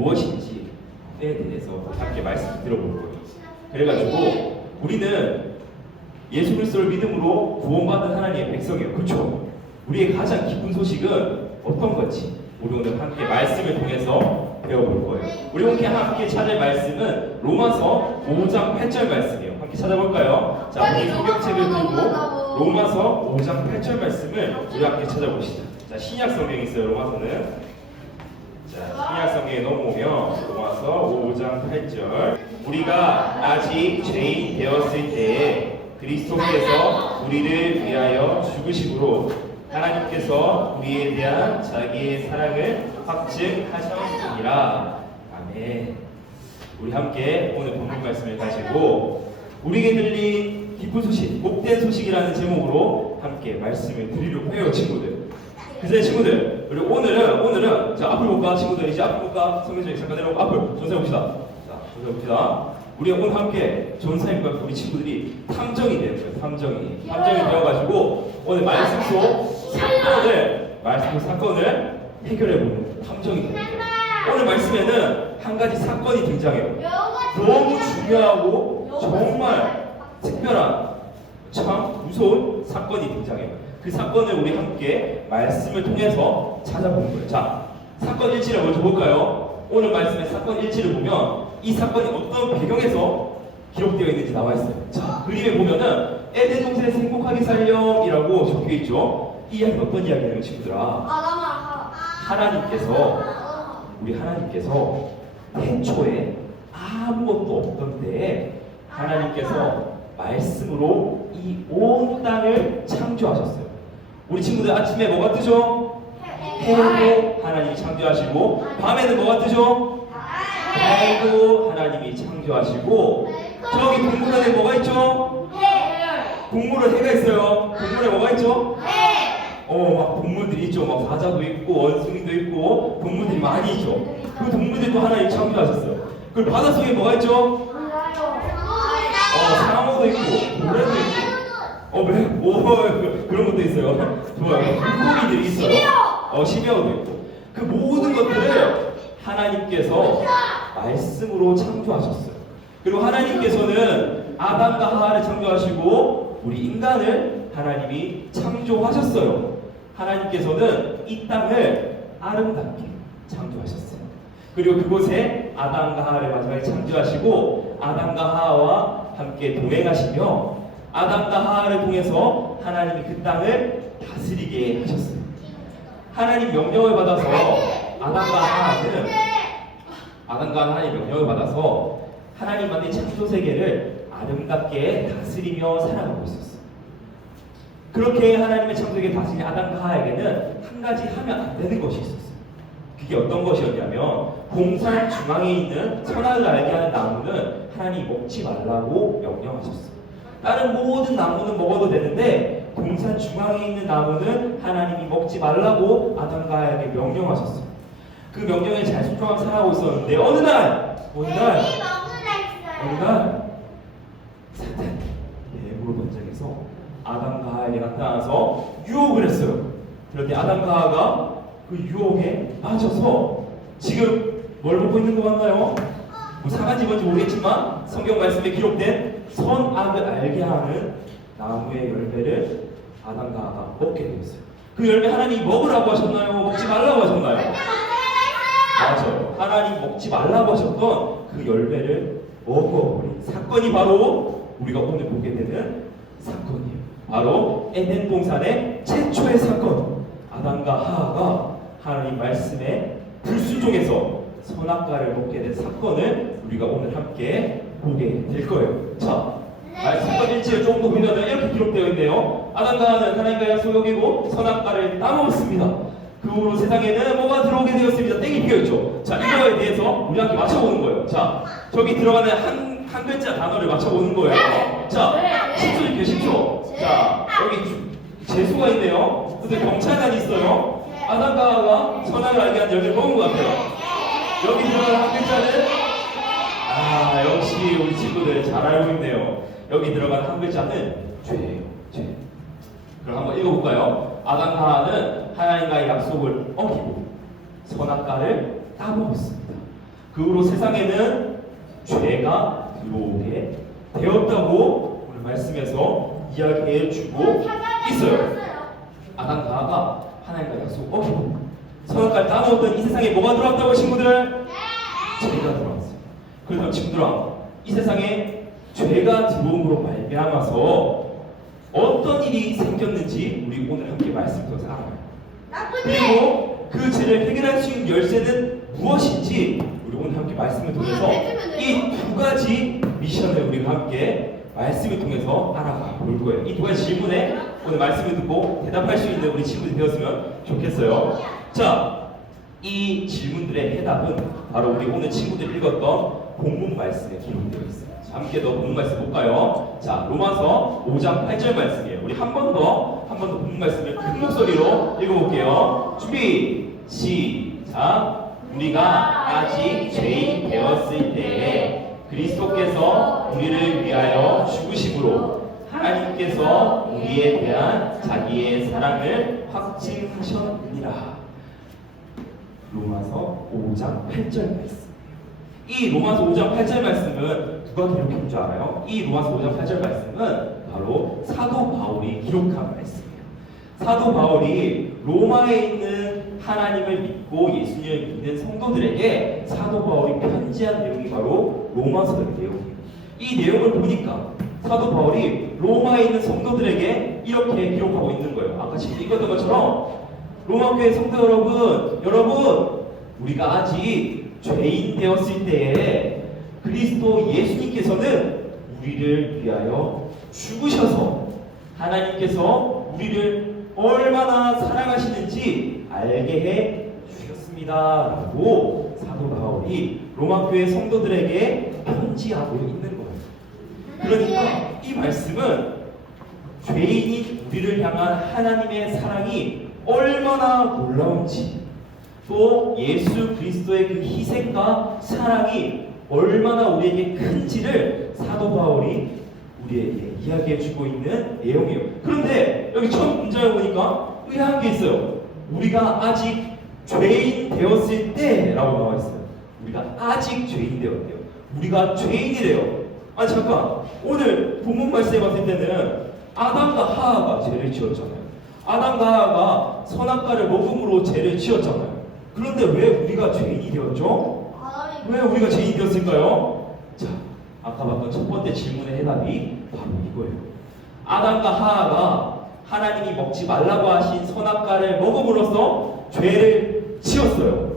무엇인지에 대해서 함께 말씀 들어볼 거예요. 그래가지고 우리는 예수 그리스도를 믿음으로 구원받은 하나님의 백성이에요. 그렇죠? 우리의 가장 기쁜 소식은 어떤 건지 우리 오늘 함께 말씀을 통해서 배워볼 거예요. 우리 함께 찾을 말씀은 로마서 5장 8절 말씀이에요. 함께 찾아볼까요? 자, 우리 성경책을 들고 로마서 5장 8절 말씀을 우리 함께 찾아보시죠. 자, 신약 성경이 있어요. 로마서는. 자, 신약 성경에 넘어오면 로마서 5장 8절. 우리가 아직 죄인 되었을 때에 그리스도께서 우리를 위하여 죽으심으로 하나님께서 우리에 대한 자기의 사랑을 확증하셨느니라. 아멘. 우리 함께 오늘 본문 말씀을 가지고 우리에게 들린 기쁜 소식, 복된 소식이라는 제목으로 함께 말씀을 드리려고 해요, 친구들. 그래서 친구들, 우리 오늘은 자, 앞을 볼까? 친구들 이제 앞을 볼까? 성경책에 잠깐 내려오고 앞을 전사해 봅시다. 자, 전사해 봅시다. 우리 오늘 함께 전사님과 우리 친구들이 탐정이 되었어요. 탐정이 되어가지고 오늘 말씀 속 사건을 해결해보는 탐정이 되는 거예요. 오늘 말씀에는 한 가지 사건이 등장해요. 너무 중요하고 정말 특별한 참 무서운 사건이 등장해요. 그 사건을 우리 함께 말씀을 통해서 찾아보는 거예요. 자, 사건 일지를 먼저 볼까요? 오늘 말씀의 사건 일지를 보면 이 사건이 어떤 배경에서 기록되어 있는지 나와 있어요. 자, 그림에 보면은 에덴 동산에서 행복하게 살렴이라고 적혀 있죠. 이 이야기는 어떤 이야기예요, 친구들아? 우리 하나님께서 태초에 아무것도 없던 때에 하나님께서 말씀으로 이 온 땅을 창조하셨어요. 우리 친구들 아침에 뭐가 뜨죠? 해도 하나님이 창조하시고, 밤에는 뭐가 뜨죠? 달도 하나님이 창조하시고, 저기 동물 안에 뭐가 있죠? 동물은 해가 있어요. 동물에 뭐가 있죠? 막 동물들이 있죠. 막 사자도 있고 원숭이도 있고 동물들이 많이 있죠. 그 동물들도 하나님 창조하셨어요. 그리고 바닷속에 뭐가 있죠? 상어도 있고 고래도 있고 그런 것도 있어요. 좋아요. 물고기들이 있어요. 심해어도 있고. 그 모든 것들을 하나님께서 말씀으로 창조하셨어요. 그리고 하나님께서는 아담과 하와를 창조하시고 우리 인간을 하나님이 창조하셨어요. 하나님께서는 이 땅을 아름답게 창조하셨어요. 그리고 그곳에 아담과 하와를 마지막에 창조하시고 아담과 하와와 함께 동행하시며 아담과 하와를 통해서 하나님이 그 땅을 다스리게 하셨어요. 하나님 명령을 받아서 아담과 하나님 명령을 받아서 하나님 만든 창조 세계를 아름답게 다스리며 살아가고 있었어요. 그렇게 하나님의 창조세계 다스린 아담과 하와에게는 한 가지 하면 안 되는 것이 있었어요. 그게 어떤 것이었냐면 동산 중앙에 있는 선악을 알게 하는 나무는 하나님이 먹지 말라고 명령하셨어요. 다른 모든 나무는 먹어도 되는데 동산 중앙에 있는 나무는 하나님이 먹지 말라고 아담과 하와에게 명령하셨어요. 그 명령에 잘 순종하며 살아가고 있었는데 어느 날 사탄이 뱀으로 번쩍해서 아담과 하와에게 나타나서 유혹을 했어요. 그런데 아담과 하와가 그 유혹에 빠져서 지금 뭘 보고 있는 것 같나요? 뭐 사과지 뭔지 모르겠지만 성경 말씀에 기록된 선악을 알게 하는 나무의 열매를 아담과 하와가 먹게 되었어요. 그 열매 하나님이 먹으라고 하셨나요? 먹지 말라고 하셨나요? 맞아요. 하나님 먹지 말라고 하셨던 그 열매를 먹어버린 사건이 바로 우리가 오늘 보게 되는 사건이에요. 바로 에덴 동산의 최초의 사건. 아담과 하와가 하나님 말씀에 불순종해서 선악과를 먹게 된 사건을 우리가 오늘 함께 보게 될 거예요. 자, 사건 일지를 조금 더 보면 이렇게 기록되어 있네요. 아담과 하와는 하나님과 약속이고 선악과를 따먹었습니다. 그 후로 세상에는 뭐가 들어오게 되었습니다. 땡이 비어있죠. 자, 이거에 대해서 우리 함께 맞춰보는 거예요. 자, 저기 들어가는 한 글자 단어를 맞춰보는 거예요. 자, 10초 줄게요, 10초. 자, 여기 재수가 있네요. 근데 경찰관이 있어요. 아담과 하와가 선악을 알게 한 열매를 먹은 것 같아요. 여기 들어가는 한 글자는 역시 우리 친구들 잘 알고 있네요. 여기 들어가는 한 글자는 죄예요. 죄. 그럼 한번 읽어볼까요? 아담과 하와는 하나님과의 약속을 어기고 선악과를 따먹었습니다. 그 후로 세상에는 죄가 들어오게 되었다고 오늘 말씀에서 이야기해 주고 있어요. 아담과 하와가 하나님과 약속 어기고 선악과를 따먹었던 이 세상에 뭐가 들어왔다고 친구들? 죄가 들어왔어요. 그래서 친구들아, 이 세상에 죄가 들어옴으로 말미암아서 어떤 일이 생겼는지 우리 오늘 함께 말씀 통해서 알아봐요. 그리고 그 죄를 해결할 수 있는 열쇠는 무엇인지 우리 오늘 함께 말씀을 통해서 이 두 가지 미션을 우리가 함께 말씀을 통해서 알아가 볼 거예요. 이 두 가지 질문에 오늘 말씀을 듣고 대답할 수 있는 우리 친구들이 되었으면 좋겠어요. 자, 이 질문들의 해답은 바로 우리 오늘 친구들이 읽었던 본문 말씀에 기록되어 있어요. 자, 함께 더 본문 말씀 볼까요? 자, 로마서 5장 8절 말씀이에요. 우리 한 번 더 본문 말씀을 큰 목소리로 읽어볼게요. 준비, 시작. 우리가 아직 죄인 되었을 때에 그리스도께서 우리를 위하여 죽으심으로 하나님께서 우리에 대한 자기의 사랑을 확증하셨느니라. 로마서 5장 8절 말씀. 이 로마서 5장 8절 말씀은 누가 기록한 줄 알아요? 이 로마서 5장 8절 말씀은 바로 사도 바울이 기록한 말씀이에요. 사도 바울이 로마에 있는 하나님을 믿고 예수님을 믿는 성도들에게 사도 바울이 편지한 내용이 바로 로마서의 내용이에요. 이 내용을 보니까 사도 바울이 로마에 있는 성도들에게 이렇게 기록하고 있는 거예요. 아까 지금 읽었던 것처럼 로마 교회 성도 여러분, 우리가 아직 죄인 되었을 때에 그리스도 예수님께서는 우리를 위하여 죽으셔서 하나님께서 우리를 얼마나 사랑하시는지 알게 해 주셨습니다. 라고 사도 바울이 로마 교회 성도들에게 편지하고 있는 거예요. 그러니까 이 말씀은 죄인인 우리를 향한 하나님의 사랑이 얼마나 놀라운지, 또 예수 그리스도의 그 희생과 사랑이 얼마나 우리에게 큰지를 사도 바울이 우리에게 이야기해 주고 있는 내용이에요. 그런데 여기 처음 문장을 보니까 의아한 게 있어요. 우리가 아직 죄인 되었을 때라고 나와 있어요. 우리가 아직 죄인 되었대요. 우리가 죄인이래요. 아니 잠깐, 오늘 본문 말씀에 봤을 때는 아담과 하와가 죄를 지었잖아요. 아담과 하와가 선악과를 먹음으로 죄를 지었잖아요. 그런데 왜 우리가 죄인이 되었죠? 왜 우리가 죄인이 되었을까요? 자, 아까 봤던 첫 번째 질문의 해답이 바로 이거예요. 아담과 하와가 하나님이 먹지 말라고 하신 선악과를 먹음으로써 죄를 지었어요.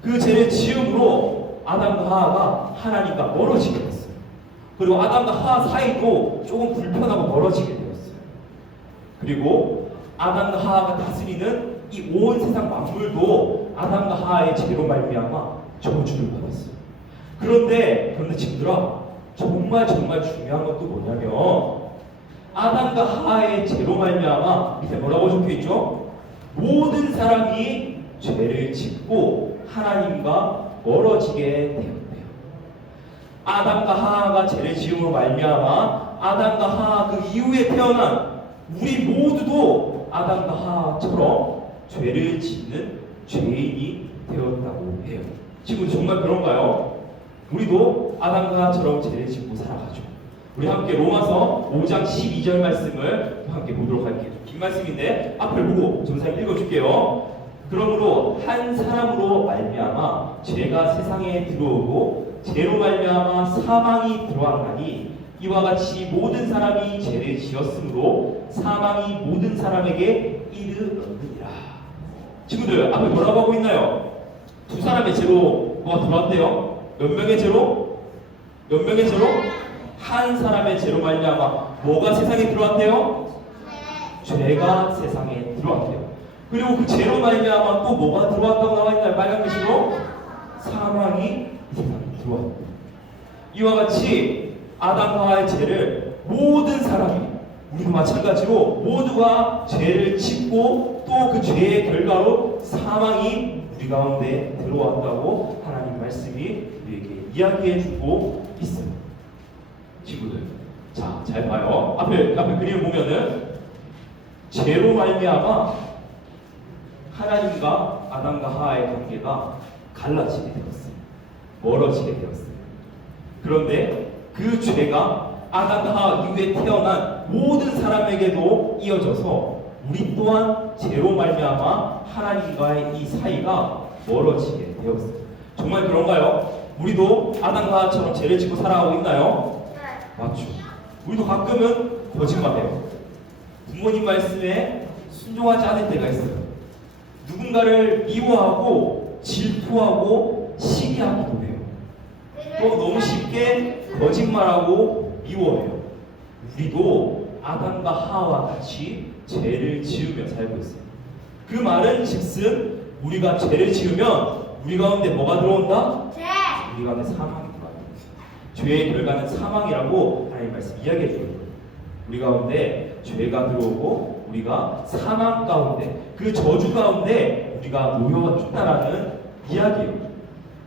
그 죄를 지음으로 아담과 하와가 하나님과 멀어지게 됐어요. 그리고 아담과 하와 사이도 조금 불편하고 멀어지게 되었어요. 그리고 아담과 하와가 다스리는 이 온 세상 만물도 아담과 하와의 죄로 말미암아 저주를 받았어요. 그런데 친구들아, 정말 중요한 것도 뭐냐면 아담과 하와의 죄로 말미암아 밑에 뭐라고 적혀있죠? 모든 사람이 죄를 짓고 하나님과 멀어지게 되었대요. 아담과 하와가 죄를 지음으로 말미암아 아담과 하와 그 이후에 태어난 우리 모두도 아담과 하와처럼 죄를 짓는 죄인이 되었다고 해요. 지금 정말 그런가요? 우리도 아담과 하와처럼 죄를 짓고 살아가죠. 우리 함께 로마서 5장 12절 말씀을 함께 보도록 할게요. 긴 말씀인데 앞을 보고 전사님 읽어줄게요. 그러므로 한 사람으로 말미암아 죄가 세상에 들어오고 죄로 말미암아 사망이 들어왔나니 이와 같이 모든 사람이 죄를 지었으므로 사망이 모든 사람에게 이르렀느니라. 친구들, 앞에 뭐라고 하고 있나요? 두 사람의 죄로 뭐가 들어왔대요? 몇 명의 죄로? 몇 명의 죄로? 한 사람의 죄로 말미암아 뭐가 세상에 들어왔대요? 죄가 세상에 들어왔대요. 그리고 그 죄로 말미암아 또 뭐가 들어왔다고 나와 있나요? 빨간 글씨로? 사망이 세상에 들어왔대요. 이와 같이 아담과 하와의 죄를 모든 사람이, 우리도 마찬가지로 모두가 죄를 짓고 또 그 죄의 결과로 사망이 우리 가운데 들어왔다고 하나님 말씀이 우리에게 이야기해주고 있어요. 친구들, 자, 잘 봐요. 앞에 그림을 보면은 죄로 말미암아 하나님과 아담과 하와의 관계가 갈라지게 되었어요. 멀어지게 되었어요. 그런데 그 죄가 아담과 하와 이후에 태어난 모든 사람에게도 이어져서 우리 또한 죄로 말미암아 하나님과의 이 사이가 멀어지게 되었어요. 정말 그런가요? 우리도 아담과 하와처럼 죄를 짓고 살아가고 있나요? 맞죠. 우리도 가끔은 거짓말해요. 부모님 말씀에 순종하지 않을 때가 있어요. 누군가를 미워하고 질투하고 시기하기도 해요. 또 너무 쉽게 거짓말하고 미워해요. 우리도 아담과 하와와 같이 죄를 지으며 살고 있어요. 그 말은 즉슨 우리가 죄를 지으면 우리 가운데 뭐가 들어온다? 우리 가운데 사망이 들어와요. 죄의 결과는 사망이라고 하나님 말씀 이야기해 주는 거예요. 우리 가운데 죄가 들어오고 우리가 사망 가운데 그 저주 가운데 우리가 놓여 있다라는 이야기예요.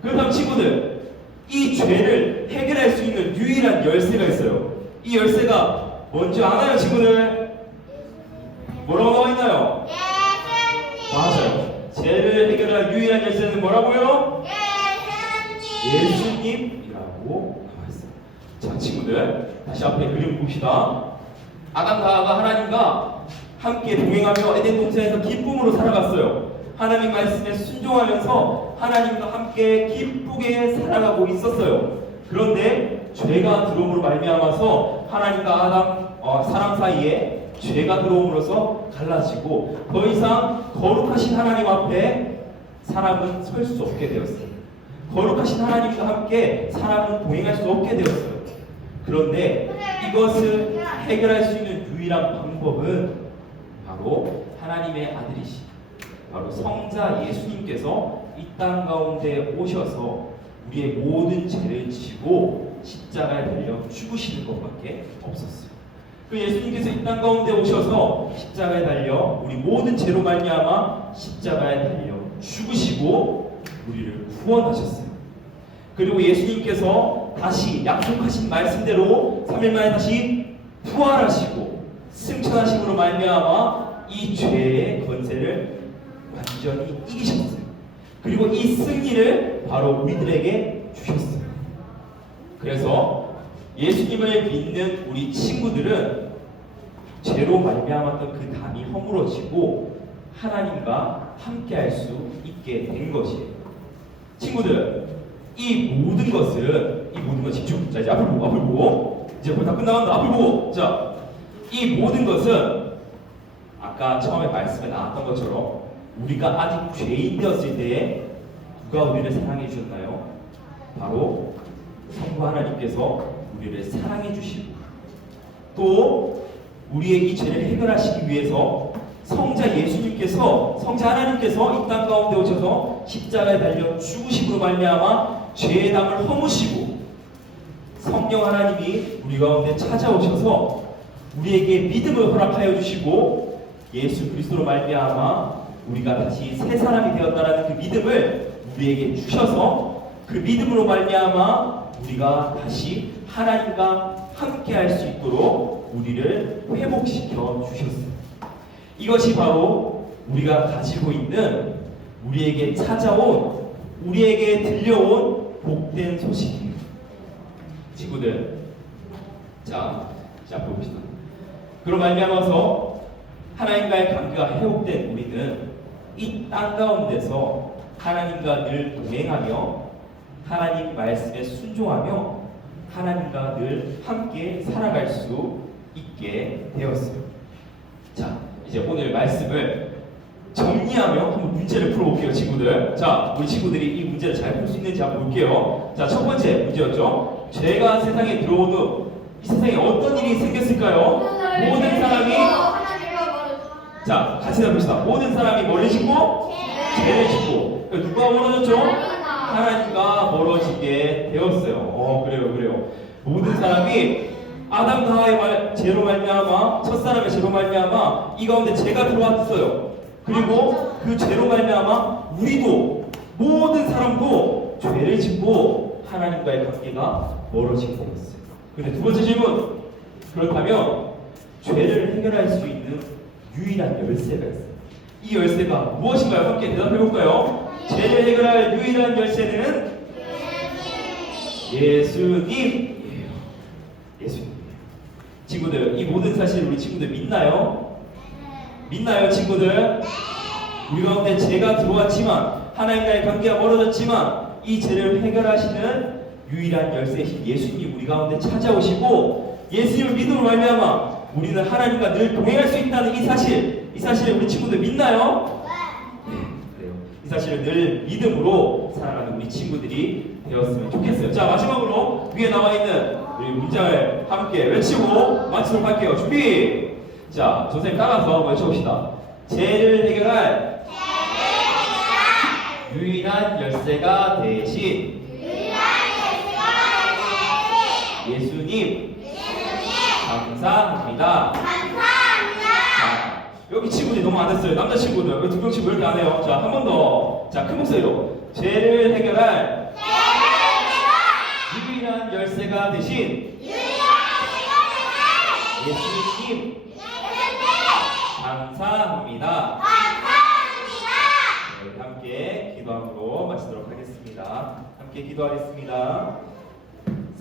그렇다면 친구들, 이 죄를 해결할 수 있는 유일한 열쇠가 있어요. 이 열쇠가 뭔지 아나요, 친구들? 뭐라고 나와 있나요? 맞아요. 죄를 해결할 유일한 열쇠는 뭐라고요? 예수님이라고 나와 있어요. 자, 친구들, 다시 앞에 그림 봅시다. 아담과 하와가 하나님과 함께 동행하며 에덴 동산에서 기쁨으로 살아갔어요. 하나님 말씀에 순종하면서 하나님과 함께 기쁘게 살아가고 있었어요. 그런데 죄가 들어옴으로 말미암아서 하나님과 사람 사이에 죄가 들어옴으로써 갈라지고 더 이상 거룩하신 하나님 앞에 사람은 설 수 없게 되었어요. 거룩하신 하나님과 함께 사람은 동행할 수 없게 되었어요. 그런데 이것을 해결할 수 있는 유일한 방법은 바로 하나님의 아들이신 바로 성자 예수님께서 이 땅 가운데 오셔서 우리의 모든 죄를 지고 십자가에 달려 죽으시는 것밖에 없었어요. 그 예수님께서 이 땅 가운데 오셔서 십자가에 달려 우리 모든 죄로 말미암아 십자가에 달려 죽으시고 우리를 구원하셨어요. 그리고 예수님께서 다시 약속하신 말씀대로 3일 만에 다시 부활하시고 승천하심으로 말미암아 이 죄의 권세를 완전히 이기셨어요. 그리고 이 승리를 바로 우리들에게 주셨어요. 그래서 예수님을 믿는 우리 친구들은 죄로 말미암았던 그 담이 허물어지고 하나님과 함께할 수 있게 된 것이에요. 친구들, 이 모든 것 집중. 자, 이제 앞을 보고 이제 거의 다 끝나간다. 앞을 보고. 자, 이 모든 것은 아까 처음에 말씀에 나왔던 것처럼 우리가 아직 죄인 되었을 때에 누가 우리를 사랑해 주셨나요? 바로 성부 하나님께서 우리를 사랑해 주시고 또 우리의 이 죄를 해결하시기 위해서 성자 예수님께서 성자 하나님께서 이 땅 가운데 오셔서 십자가에 달려 죽으심으로 말미암아 죄의 담을 허무시고 성령 하나님이 우리 가운데 찾아오셔서 우리에게 믿음을 허락하여 주시고 예수 그리스도로 말미암아 우리가 다시 새 사람이 되었다라는 그 믿음을 우리에게 주셔서 그 믿음으로 말미암아 우리가 다시 하나님과 함께할 수 있도록 우리를 회복시켜 주셨습니다. 이것이 바로 우리가 가지고 있는 우리에게 찾아온 우리에게 들려온 복된 소식입니다. 친구들, 자 봅시다. 그로 말미암아서 하나님과의 관계가 회복된 우리는 이 땅 가운데서 하나님과 늘 동행하며 하나님 말씀에 순종하며 하나님과 늘 함께 살아갈 수 있게 되었어요. 자, 이제 오늘 말씀을 정리하며 한번 문제를 풀어볼게요, 친구들. 자, 우리 친구들이 이 문제를 잘 풀 수 있는지 한번 볼게요. 자, 첫 번째 문제였죠. 죄가 세상에 들어온 후 이 세상에 어떤 일이 생겼을까요? 모든 사람이 자, 같이 해봅시다. 모든 사람이 뭐를 짓고? 죄를 짓고. 그러니까 누가 멀어졌죠? 하나님과 멀어지게 되었어요. 그래요. 모든 사람이 아담과 하와의 죄로 말미암아 첫사람의 죄로 말미암아 이 가운데 죄가 들어왔어요. 그리고 그 죄로 말미암아 우리도 모든 사람도 죄를 짓고 하나님과의 관계가 멀어지게 되었어요. 근데 두 번째 질문. 그렇다면 죄를 해결할 수 있는 유일한 열쇠가 있어요. 이 열쇠가 무엇인가요? 함께 대답해 볼까요? 죄를 해결할 유일한 열쇠는 예수님이에요. 예수님이에요. 친구들, 이 모든 사실 우리 친구들 믿나요? 믿나요, 친구들? 우리 가운데 죄가 들어왔지만, 하나님과의 관계가 멀어졌지만, 이 죄를 해결하시는 유일한 열쇠이신 예수님 우리 가운데 찾아오시고, 예수님을 믿음으로 말미암아 우리는 하나님과 늘 동행할 수 있다는 이 사실을 우리 친구들 믿나요? 네, 그래요. 이 사실을 늘 믿음으로 살아가는 우리 친구들이 되었으면 좋겠어요. 자, 마지막으로 위에 나와 있는 우리 문장을 함께 외치고 마치도록 할게요. 준비! 자, 선생님 따라서 한번 외쳐봅시다. 죄를 해결할 유일한 열쇠가 되신 예수님 감사합니다. 자, 여기 친구들이 너무 안 했어요. 남자친구들 왜 두 명 친구 왜 이렇게 안 해요? 자, 한 번 더. 자, 큰 목소리로 죄를 해결할 유일한 열쇠가 되신 예수님 감사합니다. 네, 함께 기도함으로 마치도록 하겠습니다. 함께 기도하겠습니다.